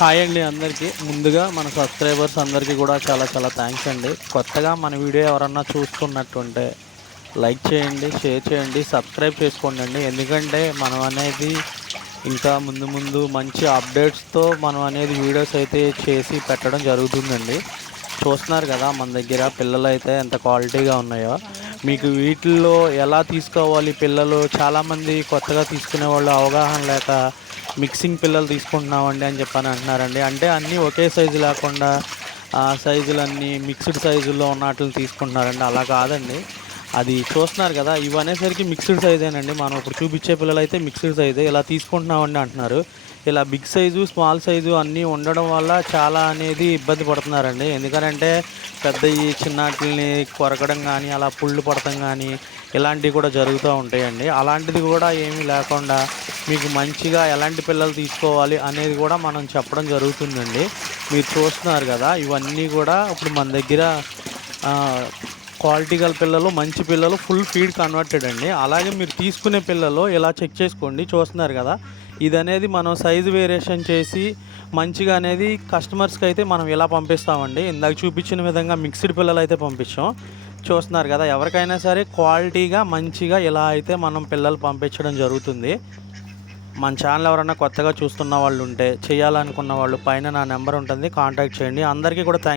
Hi అండి అందరికీ. ముందుగా మన సబ్స్క్రైబర్స్ అందరికీ కూడా చాలా చాలా థ్యాంక్స్ అండి. కొత్తగా మన వీడియో ఎవరన్నా చూస్తున్నట్టుంటే లైక్ చేయండి షేర్ చేయండి సబ్స్క్రైబ్ చేసుకోండి అండి. ఎందుకంటే మనం అనేది ఇంకా ముందు ముందు మంచి అప్డేట్స్తో మనం అనేది వీడియోస్ అయితే చేసి పెట్టడం జరుగుతుందండి. చూస్తున్నారు కదా మన దగ్గర పిల్లలు అయితే ఎంత క్వాలిటీగా ఉన్నాయో. మీకు వీటిల్లో ఎలా తీసుకోవాలి పిల్లలు? చాలామంది కొత్తగా తీసుకునే వాళ్ళు అవగాహన లేక మిక్సింగ్ పిల్లలు తీసుకుంటున్నామండి అని చెప్పని అంటున్నారండి. అంటే అన్నీ ఒకే సైజు లేకుండా ఆ సైజులన్నీ మిక్స్డ్ సైజుల్లో ఉన్న వాటిని తీసుకుంటున్నారండి. అలా కాదండి. అది చూస్తున్నారు కదా ఇవి అనేసరికి మిక్స్డ్ సైజేనండి. మనం ఇప్పుడు చూపించే పిల్లలు అయితే మిక్స్డ్ సైజే. ఇలా తీసుకుంటున్నామండి అంటున్నారు. ఇలా బిగ్ సైజు స్మాల్ సైజు అన్నీ ఉండడం వల్ల చాలా అనేది ఇబ్బంది పడుతున్నారండి. ఎందుకంటే పెద్ద ఈ చిన్నాటిని కొరకడం కానీ అలా పుళ్ళు పడటం కానీ ఇలాంటివి కూడా జరుగుతూ ఉంటాయండి. అలాంటిది కూడా ఏమీ లేకుండా మీకు మంచిగా ఎలాంటి పిల్లలు తీసుకోవాలి అనేది కూడా మనం చెప్పడం జరుగుతుందండి. మీరు చూస్తున్నారు కదా ఇవన్నీ కూడా ఇప్పుడు మన దగ్గర క్వాలిటీ గల పిల్లలు మంచి పిల్లలు ఫుల్ ఫీడ్ కన్వర్టెడ్ అండి. అలాగే మీరు తీసుకునే పిల్లలు ఇలా చెక్ చేసుకోండి. చూస్తున్నారు కదా ఇది అనేది మనం సైజు వేరియేషన్ చేసి మంచిగా అనేది కస్టమర్స్కి అయితే మనం ఇలా పంపిస్తామండి. ఇందాక చూపించిన విధంగా మిక్స్డ్ పిల్లలు అయితే పంపించాం. చూస్తున్నారు కదా ఎవరికైనా సరే క్వాలిటీగా మంచిగా ఇలా అయితే మనం పిల్లలు పంపించడం జరుగుతుంది. మన ఛానల్ ఎవరైనా కొత్తగా చూస్తున్న వాళ్ళు ఉంటే చేయాలనుకున్న వాళ్ళు పైన నా నెంబర్ ఉంటుంది కాంటాక్ట్ చేయండి. అందరికీ కూడా థ్యాంక్